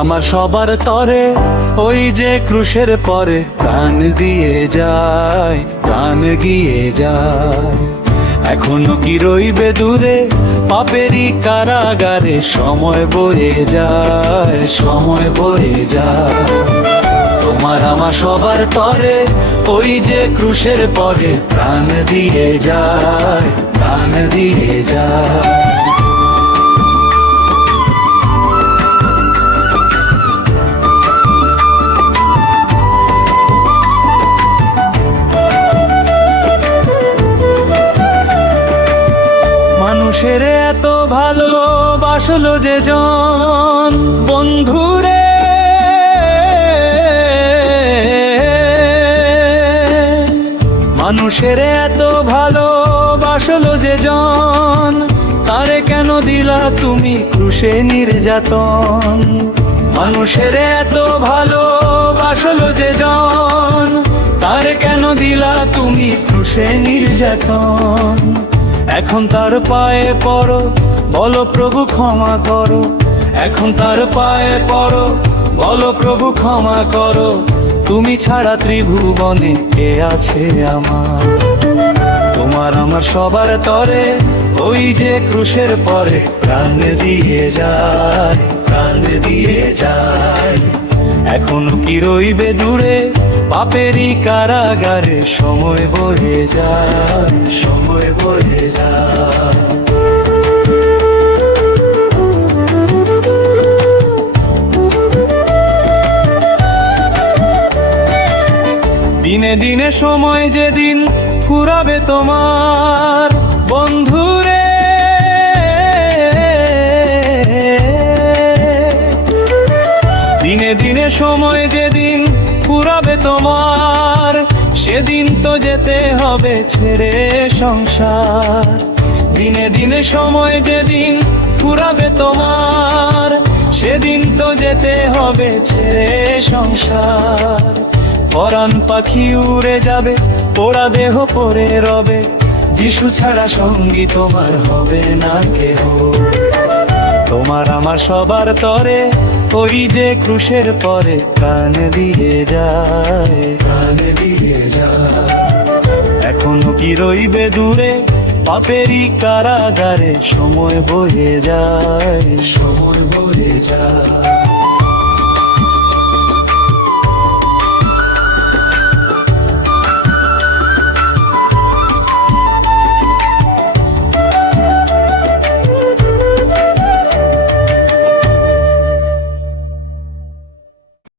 আমার সবার তরে ওই যে ক্রুশের পরে প্রাণ দিয়ে যায়, প্রাণ গিয়ে যায়। এখনো কি রইবে দূরে পাপেরই কারাগারে, সময় বয়ে যায়, সময় বয়ে যায়। তোমার আমার সবার তরে ওই যে ক্রুশের পরে প্রাণ দিয়ে যায়, প্রাণ দিয়ে যায়। মানুষের এত ভালোবাসলো যে জন, বন্ধুরে মানুষের এত ভালোবাসলো যে জন, তারে কেন দিলা তুমি ক্রুশে নির্যাতন। মানুষের এত ভালোবাসলো যে জন, তারে কেন দিলা তুমি ক্রুশে নির্যাতন। এখন তার পায়ে পড়ো, বলো প্রভু ক্ষমা করো। এখন তার পায়ে পড়ো, বলো প্রভু ক্ষমা করো। তুমি ছাড়া ত্রিভুবনে কে আছে আমার। তোমার আমার সবার তরে ওই যে ক্রুশের পরে প্রাণ দিয়ে যায়, প্রাণ দিয়ে যায়। এখনো কি রইবে দূরে পাপেরই কারাগারে, সময় বয়ে যায়, সময় বয়ে যায়। দিনে দিনে সময় যেদিন ফুরাবে তোমার, বন্ধুরে দিনে দিনে সময় যেদিন ফুরাবে তোমার, সেদিন তো যেতে হবে ছেড়ে সংসার। দিনে দিনে সময় যেদিন ফুরাবে তোমার, সেদিন তো যেতে হবে ছেড়ে সংসার। পরাণ পাখি উড়ে যাবে, পোড়া দেহ পরে রবে, যিশু ছাড়া সঙ্গী তোমার হবে না কেহ। তোমার আমার সবার তরে ওই যে ক্রুশের পরে প্রাণ দিয়ে যায়, প্রাণ দিয়ে যায়। এখনো কি রইবে দূরে পাপেরই কারাগারে, সময় বয়ে যায়, সময় বয়ে যায়।